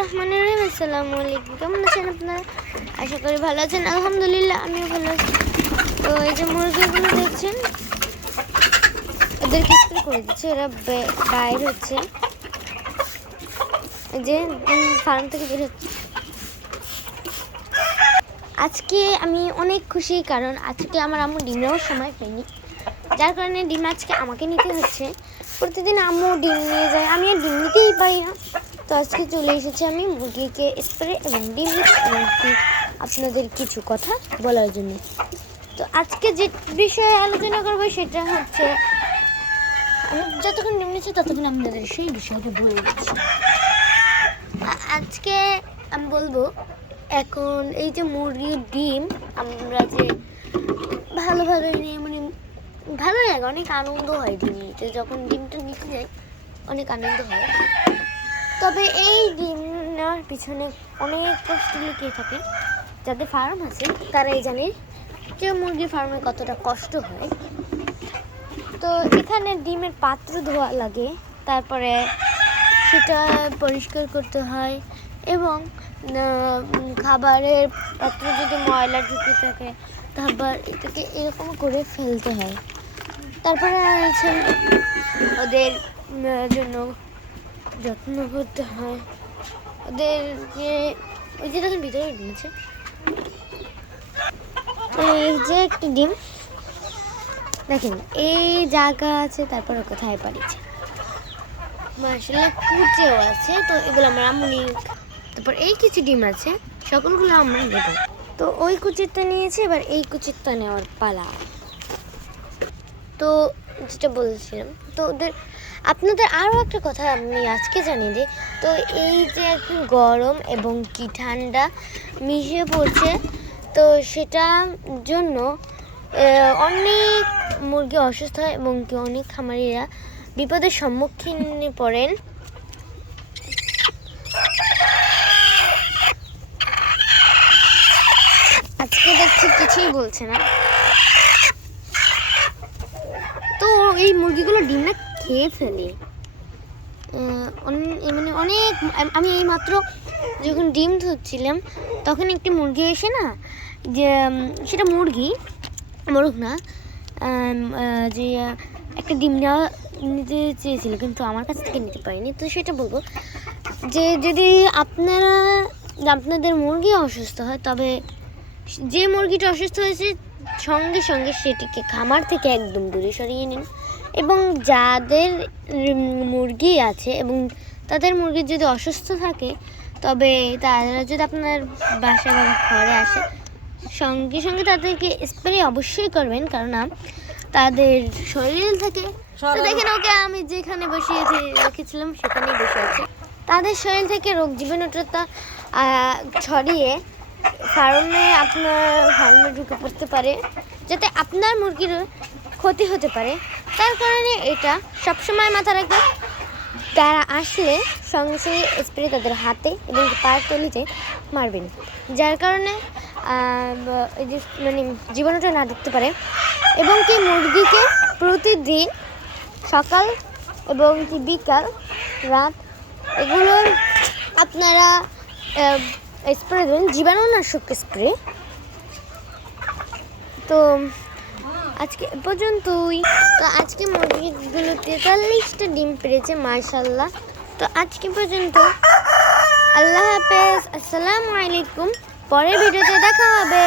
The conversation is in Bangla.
রহমানির রহিম। আসসালামু আলাইকুম। কেমন আছেন আপনারা? আশা করি ভালো আছেন। আলহামদুলিল্লাহ আমিও ভালো আছি। তো এই যে মুরগিগুলো দেখছেন, এদেরকে স্প্রে করে দিচ্ছে, এরা বাইর হচ্ছে, এই যে ফার্ম থেকে বের হচ্ছে। আজকে আমি অনেক খুশি, কারণ আজকে আমার আম্মু ডিম নেওয়ার সময় পাইনি, যার কারণে ডিম আজকে আমাকে নিতে হচ্ছে। প্রতিদিন আম্মু ডিম নিয়ে যায়, আমি আর ডিম নিতেই পারি না। তো আজকে চলে এসেছি আমি মুরগিকে স্প্রে এবং ডিম দিতে এবং আপনাদের কিছু কথা বলার জন্য। তো আজকে যে বিষয়ে আলোচনা করবো সেটা হচ্ছে, আমি যতক্ষণ ডিম নিচ্ছি ততক্ষণ আপনাদের সেই বিষয়টা বলে দিচ্ছি। আজকে আমি বলবো, এখন এই যে মুরগির ডিম আমরা যে ভালোভাবে নিয়ে, মানে ভালো লাগে, অনেক আনন্দ হয় ডিম নিতে। যখন ডিমটা নিতে যাই অনেক আনন্দ হয়। তবে এই ডিম নেওয়ার পিছনে অনেক কষ্ট লুকিয়ে থাকে। যাদের ফার্ম আছে তারাই জানে যে মুরগির ফার্মে কতটা কষ্ট হয়। তো এখানে ডিমের পাত্র ধোয়া লাগে, তারপরে সেটা পরিষ্কার করতে হয়, এবং খাবারের পাত্র যদি ময়লা ঢুকে থাকে তারপর এটাকে এরকম করে ফেলতে হয়। তারপরে আছে ওদের জন্য যত্ন করতে হয়, ওদেরকে ওই যে তখন ভিতরে ডিমেছে, এই যে একটি ডিম দেখেন এই জায়গা আছে, তারপরে কোথায় পারিছে মাশাআল্লাহ কুচেও আছে। তো এগুলো আমরা আম্মু নিয়ে, তারপর এই কিছু ডিম আছে, সকলগুলো আমরা নেব। তো ওই কুচিরটা নিয়েছে, এবার এই কুচিরটা নেওয়ার পালা। তো যেটা বলছিলাম, তো ওদের আপনাদের আরও একটা কথা আমি আজকে জানিয়ে দিই। তো এই যে এখন গরম এবং কি ঠান্ডা মিশে পড়ছে, তো সেটার জন্য অনেক মুরগি অসুস্থ হয় এবং কি অনেক খামারিরা বিপদের সম্মুখীন পড়েন। আজকে দেখছি কিছুই বলছে না। তো এই মুরগিগুলো ডিম না খেয়ে ফেলে, মানে অনেক। আমি এই মাত্র যখন ডিম ধরছিলাম তখন একটি মুরগি এসে না, যে সেটা মুরগি মোরগ না, যে একটা ডিম নিতে চেয়েছিল, কিন্তু আমার কাছ থেকে নিতে পারিনি। তো সেটা বলবো যে যদি আপনাদের মুরগি অসুস্থ হয়, তবে যে মুরগিটা অসুস্থ হয়েছে সঙ্গে সঙ্গে সেটিকে খামার থেকে একদম দূরে সরিয়ে নিন। এবং যাদের মুরগি আছে এবং তাদের মুরগি যদি অসুস্থ থাকে, তবে তারা যদি আপনার বাসা বা ঘরে আসে, সঙ্গে সঙ্গে তাদেরকে স্প্রে অবশ্যই করবেন, কারণ তাদের শরীর থেকে, দেখেন ওকে আমি যেখানে বসিয়ে রেখেছিলাম সেখানেই বসে আছে, তাদের শরীর থেকে রোগ জীবাণুটা ছড়িয়ে আপনার ফার্মে ঢুকে পড়তে পারে, যাতে আপনার মুরগির ক্ষতি হতে পারে। তার কারণে এটা সবসময় মাথা রাখবেন। তারা আসলে সঙ্গে সঙ্গে স্প্রে তাদের হাতে এবং পায়ের তলিতে মারবেন, যার কারণে মানে জীবাণুটা না ঢুকতে পারে। এবং কি মুরগিকে প্রতিদিন সকাল এবং কি বিকাল, রাত এগুলোর আপনারা স্প্রে দেবেন, জীবাণুনাশক স্প্রে। তো আজকে পর্যন্তই। তো আজকে মুরগিগুলো 43টা ডিম পেড়েছে মাশাআল্লাহ। তো আজকে পর্যন্ত, আল্লাহ হাফেজ, আসসালামু আলাইকুম। পরের ভিডিওতে দেখা হবে।